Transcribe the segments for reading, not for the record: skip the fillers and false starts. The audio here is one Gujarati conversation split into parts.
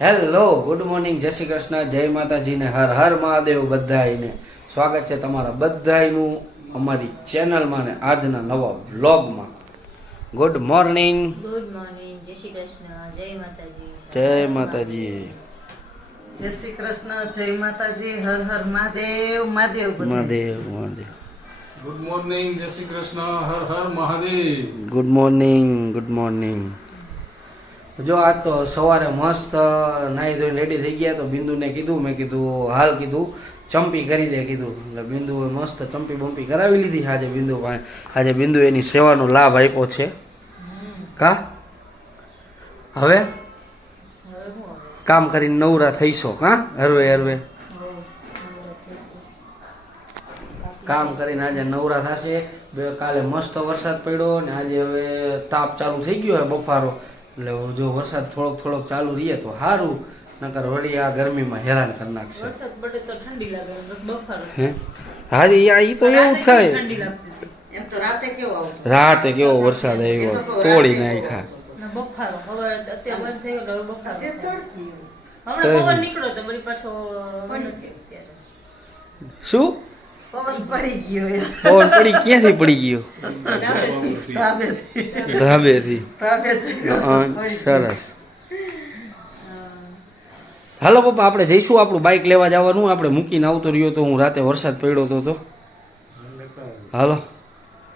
હેલો ગુડ મોર્નિંગ, જય શ્રી કૃષ્ણ, જય માતાજી ને હર હર મહાદેવ. બધાને સ્વાગત છે તમારા બધાનું અમારી ચેનલમાં ને આજના નવા વ્લોગમાં. Good morning. ગુડ મોર્નિંગ, જય શ્રી કૃષ્ણ, જય માતાજી. જય માતાજી. જય શ્રી કૃષ્ણ, જય માતાજી, હર હર મહાદેવ. મહાદેવ મહાદેવ મહાદેવ. ગુડ મોર્નિંગ, જય શ્રી કૃષ્ણ, હર હર Mahadev. Good morning, good morning. જો આજ તો સવારે મસ્ત નાહી ધોઈને રેડી થઈ ગયા. તો બિંદુને કીધું, મેં કીધું હાલ કીધું ચંપી કરી દે કીધું. એટલે બિંદુએ મસ્ત ચંપી બમ્પી કરાવી લીધી. આજે બિંદુ એની સેવાનો લાભ આપ્યો છે. કા હવે કામ કરીને નવરા થઈશો. કા હરવે હરવે કામ કરીને આજે નવરા થશે. કાલે મસ્ત વરસાદ પડ્યો ને આજે હવે તાપ ચાલુ થઈ ગયો હોય બફારો. એટલે જો વરસાદ થોડોક ચાલુ રહીએ તો સારું, નકર વળી આ ગરમીમાં હેરાન કરી નાખશે. વરસાદ પડે તો ઠંડી લાગે, બફારો હે હાજી ઈ તો એવું જ થાય. ઠંડી લાગતી. એમ તો રાતે કેવો આવતો? રાતે કેવો વરસાદ આવ્યો, તોડી નાખ્યા. ના બફારો હવે અત્યારે બંધ થઈ ગયો, હવે બફારો તે તડકી. હમણાં પવન નીકળ્યો તો વળી પાછો બંધ થઈ ગયો અત્યારે. શું પવન પડી ગયો યાર. પવન પડી ક્યાંથી પડી ગયો? ધાબેથી. ધાબેથી. ધાબે છે. સરસ. હાલો પપ્પા, આપણે જઈશું આપણું બાઇક લેવા જવાનું. આપણે મૂકીને આવતો રહ્યો તો હું રાતે વરસાદ પડ્યો તો હાલો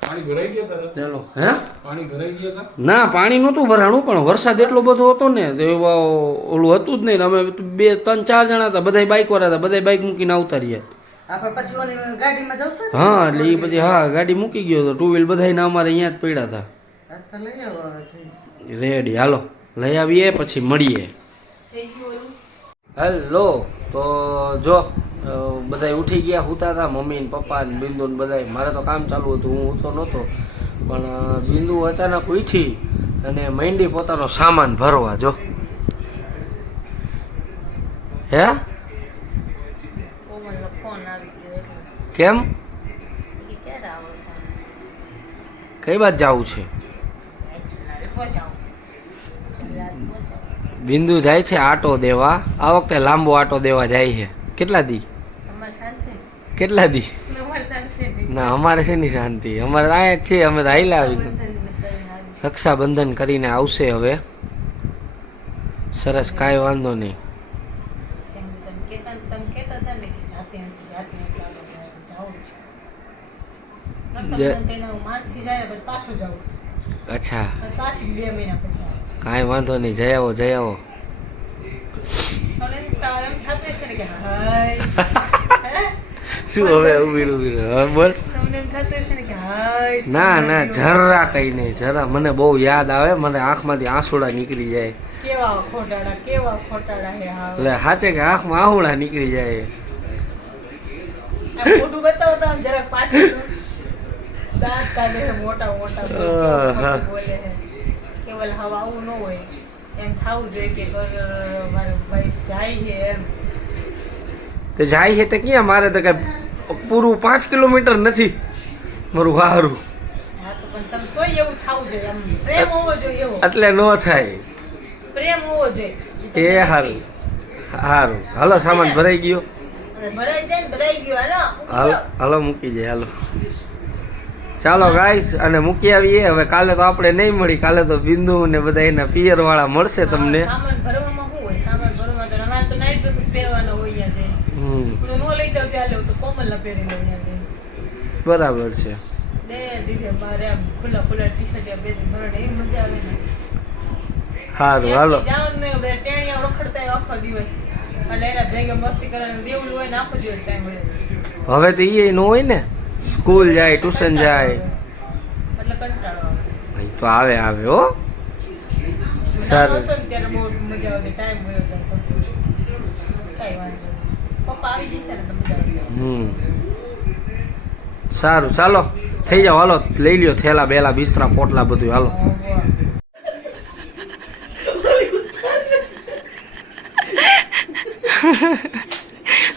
પાણી ભરાઈ ગયા હતા? ચાલો. હે પાણી ભરાઈ ગયા હતા? ના, પાણી નહોતું ભરાણું, પણ વરસાદ એટલો બધો હતો ને તો ઓલું હતું જ નહીં. અમે 2, 3, 4 જણા હતા, બધા બાઇક વાળા હતા, બધા બાઇક મૂકીને આવતા રહ્યા. આપણે પછી ઓલી ગાડીમાં જવું હતું ને? હા, એટલે એ પછી ગાડી મૂકી ગયો તો. 2 વ્હીલ બધાય અમારે અહીંયા જ પડ્યા હતા. આ તો લઈ આવો હવે છે. રેડી, હાલો લઈ આવીએ પછી મળીએ. થઈ ગયું ઓલું. હેલો. તો જો બધા ઉઠી ગયા, સૂતા હતા મમ્મી ને પપ્પા ને બિંદુ ને બધા. મારે તો કામ ચાલુ હતું, હું ઊતો નહોતો. પણ બિંદુ અચાનક ઉઠી અને માંડી પોતાનો સામાન ભરવા. જો હે કોમલનો ફોન આવી ગયો એટલે કેમ એ ક્યારે આવો સાહેબ? કઈ બાજુ જવું છે? પહોંચાવું છે, પહોંચાવું છે. બિંદુ જાય છે આટો દેવા. આ વખતે લાંબો આટો દેવા જાય છે. કેટલા દી? તમારે શાંતિ? કેટલા દી? તમારે શાંતિ નહીં? ના, અમારે શેની શાંતિ, અમારે અહીંયા જ છે. અમે તો હાઈલા આવી રક્ષાબંધન કરીને આવશે હવે. સરસ, કાંઈ વાંધો નહીં. તમે કહેતા હતા ને કે જાતે નથી જાવું છું. રક્ષાબંધન કરીને હું માનસી જાય પછી પાછું જાઉં, અચ્છા, પછી પાછી 2 મહિના પછી આવશે. કાંઈ વાંધો નહીં, જઈ આવો જઈ આવો. અને એમ થતું હશે ને કે હાય શું હવે ઉભી હવે બોલ. તમને એમ થતું હશે ને કે હાય ના ના, જરા કઈ નહીં, જરા મને બહુ યાદ આવે. મને આંખમાંથી આંસુડા નીકળી જાય. કેવા ખોટાડા હે હા. એટલે સાચે કે આંખમાં આહુડા નીકળી જાય. આ મોઢું બતાવો તો આમ જરાક પાછળ દાંત કાઢે છે મોટા મોટા બોલે છે. કેવલ હવે આવું ન હોય, એમ થવું જોઈએ કે મારો વાઈફ જાય છે એમ. તે જાય છે તે ક્યાં? મારે તો કઈ પૂરું 5 કિલોમીટર નથી મારું હારું. હા તો પણ તમે તોય એવું થવું જોઈએ, આમ પ્રેમ હોવો જોઈએ, એવો એટલે ન થાય. પ્રેમ હોવો જોઈએ. એ હારું હારું. હાલો, સામાન ભરાઈ ગયો. અને ભરાઈ જાય ને ભરાઈ ગયો. હાલો હાલો મૂકી જાય. હાલો ચાલો ગાઈસ, અને મૂકી આવીએ. હવે કાલે તો આપણે નહીં મળી. કાલે તો બિંદુ ને બધા એના પિયર વાળા મળશે તમને. સામાન ભરવામાં શું હોય? સામાન ભરવામાં તો અમારે તો નાઈટ ડ્રેસ પહેરવાનો હોય અહીંયા છે. હું નો લઈ જાઉં ત્યાં લઉં તો કોમલના પહેરી લઉં અહીંયા છે. બરાબર છે. દીદી મારે આમ ખુલ્લા ટી-શર્ટ પહેરી ભરણે એ મજા આવે ને. સારું હાલો. જવાનું નહીં, બધા ટેણિયા રખડતા હોય આખો દિવસ. એટલે એના ભેગા મસ્તી કરવાનું દેવું હોય ને આખો દિવસ ટાઈમ મળે. હવે તો એ ન હોય ને, સ્કૂલ જાય, ટ્યુશન જાય, એટલે કંટાળો આવે. તો આવે આવે હો. નાનો સારું. હતો ને ત્યારે બહુ મજા આવતી, ટાઈમ વયો જાય તો કાંઈ વાંધો નહીં. પપ્પા આવી જશે ને તો મજા આવશે. સારું, ચાલો થઈ જાવ. હાલો લઈ લ્યો થેલા બેલા બિસ્તરા પોટલા બધું. હાલો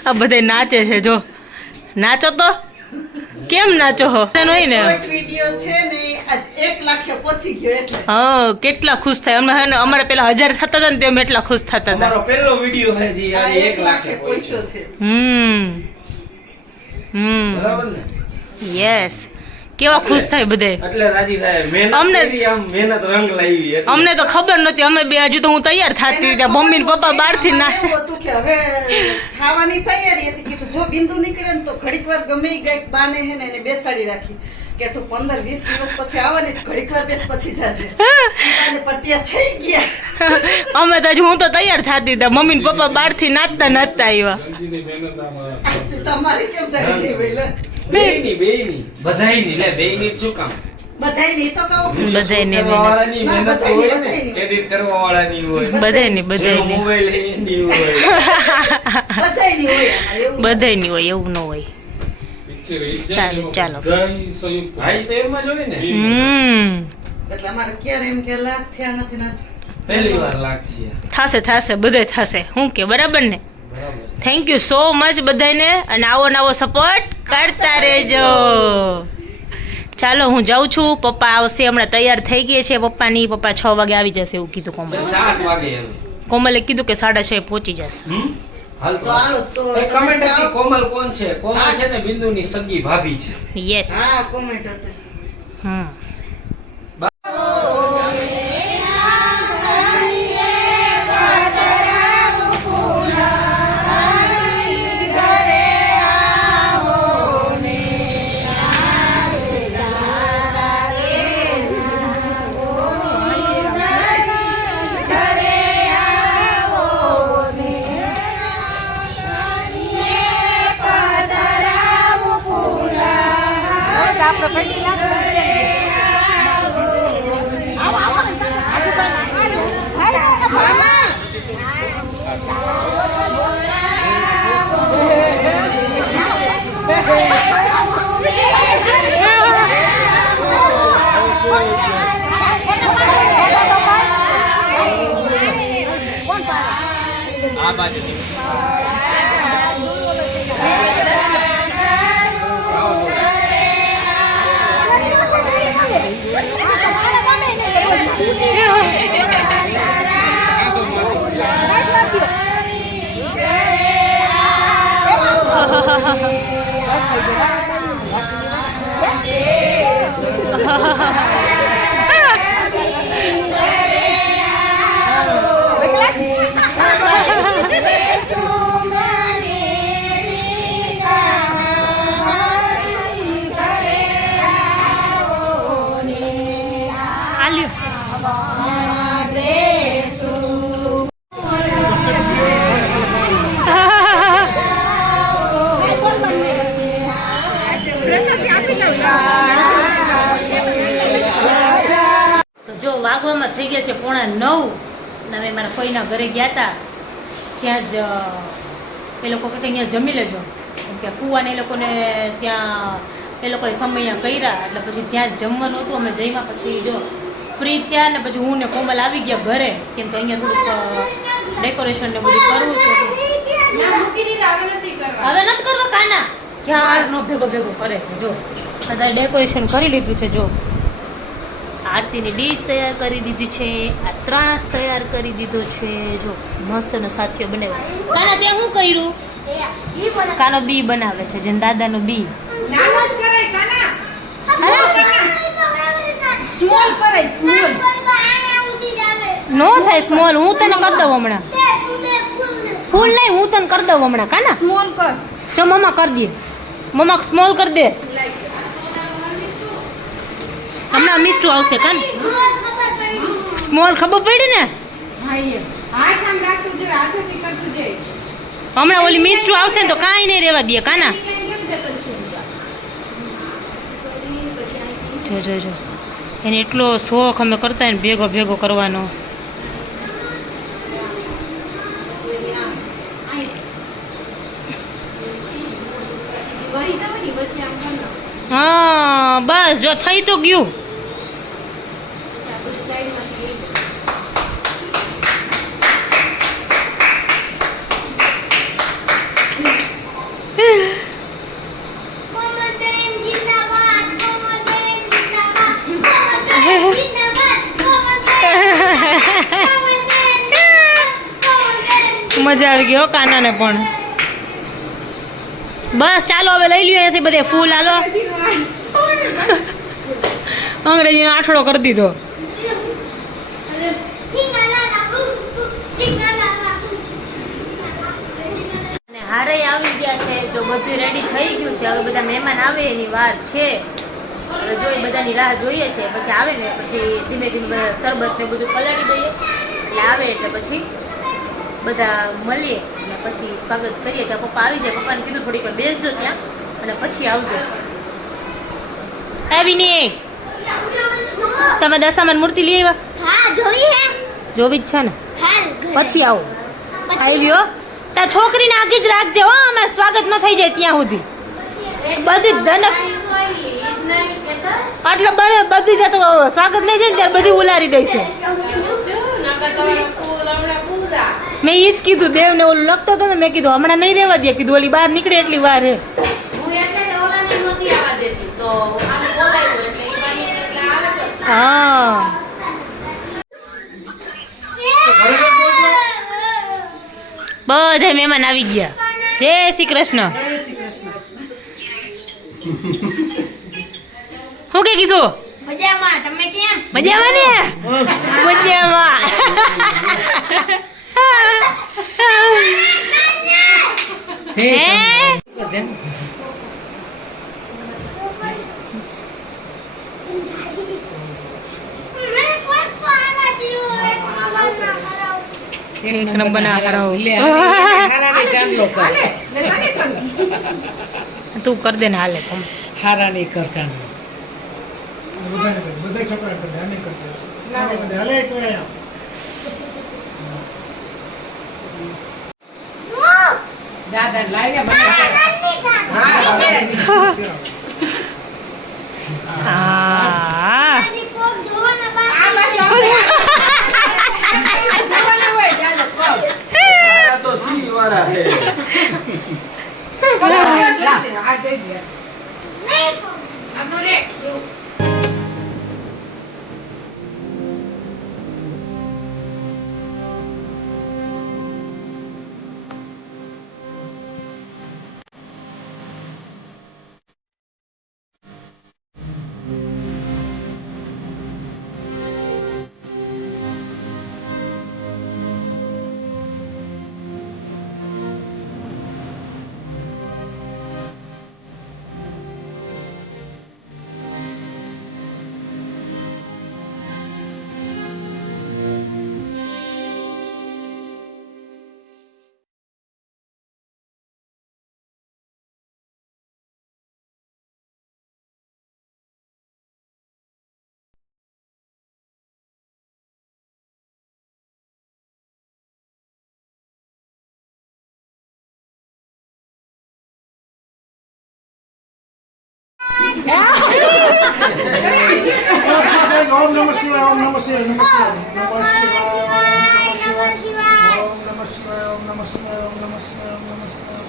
આ બધા નાચે છે, જો નાચો તો કેમ નાચો હો? હોય ને શોર્ટ વિડિયો છે ને આજ 1 લાખે પહોંચી ગયો એટલે હા કેટલા ખુશ થાય અમે હે ને અમારે પેલા 1000 થતા હતા ને તેમ એટલા ખુશ થતા હતા અમારો પહેલો વિડિયો છે જી આ આજે 1 1 લાખે લાખે પહોંચ્યો પહોંચ્યો છે બરાબર ને યસ કેવા ખુશ થાય બધે એટલે રાજી થાય મહેનત અમને- કરી આમ મહેનત રંગ લાવી એટલે. અમને તો ખબર નહોતી અમે બે હજુ તો હું તૈયાર થતી હતી મમ્મી ને પપ્પા બહારથી ના એવું હતું કે હવે ખાવાની તૈયારી હતી કીધું જો બિંદુ નીકળે ને તો ઘડીક વાર ગમે ઈ ગઈ બાને હે ને એને બેસાડી રાખી કે તું 15-20 દિવસ પછી આવવાની તો ઘડીક વાર બેસ પછી જાજે અને પટિયા થઈ ગયા અમે તો હજુ હું તો તૈયાર થતી હતી મમ્મી ને પપ્પા બહારથી નાચતા નાચતા આવ્યા સંજીની મહેનત આમાં તમારી કેમ જાણી ગઈ વેલા બેયની બધાયની લે બેયની જ શું કામ બધાય નહીં તો કહું બધાયની કરવા વાળાની ના, મહેનત બધાયની, હોય ને બધાયની. એડિટ કરવા વાળાની હોય બધાયની જેનો બધાયની મોબાઈલ એની હોય બધાય નહીં હોય આમાં, એવું બધાયની હોય એવું ન હોય પિક્ચર હિટ સારું, ચાલો. બધાય સંયુક્ત ભાઈ તો એમ જ હોય ને એટલે અમારે ક્યારે એમ કે લાખ થયા નથી નાચ પહેલી વાર લાગ છે થશે બધાય થશે હું કે બરાબર ને બરાબર થેન્ક યુ સો મચ બધાને અને આવો નવો સપોર્ટ કરતા રહેજો ચાલો હું જાઉં છું પપ્પા આવશે હમણાં તૈયાર થઈ ગઈ છે પપ્પાની પપ્પા 6 વાગે આવી જશે એવું કીધું કોમલે 7 વાગે એમ કોમલે કીધું કે 6:30 પહોંચી જશે હાલ તો હાલો તો એક તમે કમેન્ટ હતી જાઓ. કોમલ કોણ છે કોમલ હા. છે ને બિંદુની સગી ભાભી છે યસ હા કોમેન્ટ હતી હમ તો જો વાગવામાં થઈ ગયા છે 8:45 અને અમે મારા ફઈના ઘરે ગયા હતા ત્યાં જ એ લોકો કહે કે અહીંયા જમી લેજો કેમ કે ફુવાને એ લોકોને ત્યાં એ લોકોએ સમય કર્યા એટલે પછી ત્યાં જ જમવાનું હતું અમે જમ્યા પછી જો ફ્રી થયા ને પછી હું ને કોમલ આવી ગયા ઘરે કેમ કે અહીંયા થોડુંક ડેકોરેશન ને બધું કરવું હતું હવે નથી કરવા કાના ક્યારનો ભેગો કરે છે જો બધા ડેકોરેશન કરી લીધું છે જો આરતીની ડીશ તૈયાર કરી દીધી છે આ ત્રાસ તૈયાર કરી દીધો છે જો મસ્તનો સાથીઓ બનાવ્યો કાના ત્યાં શું કર્યું કાનો બી બનાવે છે જેન દાદાનો બી નો થાય સ્મોલ હું તને કરી દઉં હમણાં ફૂલ નહીં હું તને કરી દઉં હમણાં કાના સ્મોલ કર જો મમ્મા કરી દે મમ્મા સ્મોલ કરી દે હમણાં મિસ્ટુ આવશે કાન સ્મોલ ખબર પડી ને હમણાં ઓલી મિસ્ટુ આવશે ને તો કાંઈ નહીં રહેવા દે કાના જો જો જો એને એટલો શોખ અમે કરતા ને ભેગો કરવાનો હા બસ જો થઈ તો ગયું મજા આવી ગઈ હો કાનાને પણ. બસ ચાલો હવે લઈ લ્યો એથી બધે ફૂલ હાલો. અંગ્રેજીનો આઠડો કરી દીધો. અને હારે આવી ગયા છે, જો બધું રેડી થઈ ગયું છે. હવે બધા મહેમાન આવે એની વાર છે. હવે જો એ બધાની રાહ જોઈએ છે. પછી આવે ને પછી ધીમે ધીમે શરબત ને બધું પલાળી દઈએ. એટલે આવે એટલે પછી બધા મળીએ અને પછી સ્વાગત કરીએ. ત્યાં પપ્પા આવી જાય. પપ્પાને કીધું થોડીક વાર બેસજો ત્યાં અને પછી આવજો. એવીની તમે દશામાની મૂર્તિ લઈ આવ્યા? હા જોઈ હે. જોવી જ છે ને? હા પછી આવો. આવ્યો તા છોકરીને આગી જ રાખજે હો, અમે સ્વાગત ન થઈ જાય ત્યાં સુધી. બધી ધનક એટલે બધું જતો સ્વાગત નહીં થાય ને ત્યારે બધી ઉલારી દઈશે. મેં એ જ કીધું દેવને, ઓલું લખતો હતો ને, મેં કીધું હમણાં નહીં રહેવા દે. કીધું ઓલી બહાર નીકળે એટલી વાર હે. હા બધા મહેમાન આવી ગયા. જય શ્રી કૃષ્ણ. હું કે કીધું? મજામાં. તમે કેમ? મજામાં ને? મજામાં. મને કોઈ તો આવા દીયો એક એક નંબર ના કરાવો. તું કર દે ને હાલે. હારા નહીં કરતા દાદા લાઈને હા આજી કોક જોવાના બા. આ તો સી વાળા છે. ઓમ નમઃ શિવાય, ઓમ નમઃ શિવાય, નમઃ શિવાય, ઓમ નમઃ શિવાય, ઓમ નમઃ શિવાય, ઓમ નમઃ શિવાય, ઓમ નમઃ શિવાય, ઓમ નમઃ શિવાય.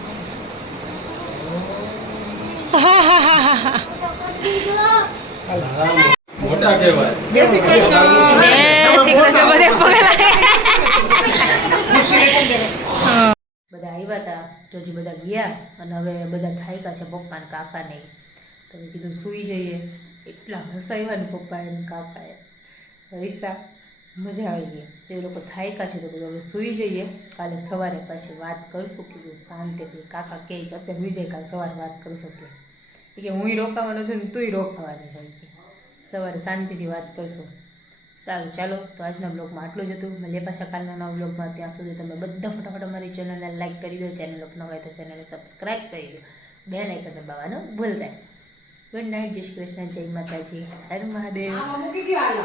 મોટા કહેવાય. જય શ્રી કૃષ્ણ. બધા આવ્યા હતા તો હજી બધા ગયા અને હવે બધા થાક્યા છે પપ્પા ને કાકા ને. તો મેં કીધું સૂઈ જઈએ. એટલા હસાવ્યા ને પપ્પા એને કાકાએ. હૈસા મજા આવી ગઈ. તો એ લોકો થાક્યા છે તો કીધું હવે સૂઈ જઈએ, કાલે સવારે પાછી વાત કરશું. કીધું શાંતિથી. કાકા કહે કે અત્યારે સુઈ જાય, કાલે સવારે વાત કરશું. કે હુંય રોકાવાનો છું ને તુંય રોકાવાની છે. કે સવારે શાંતિથી વાત કરશું. સારું ચાલો, તો આજના બ્લોગમાં આટલું જ હતું. મળીએ પાછા કાલના નવા બ્લોગમાં. ત્યાં સુધી તમે બધા ફટાફટ અમારી ચેનલને લાઈક કરી દો. ચેનલ ન હોય તો ચેનલને સબસ્ક્રાઈબ કરી દો. બેલ આઇકન દબાવવાનું ભૂલતા. Good night. જય શ્રી કૃષ્ણ. જય માતાજી. હર મહાદેવ.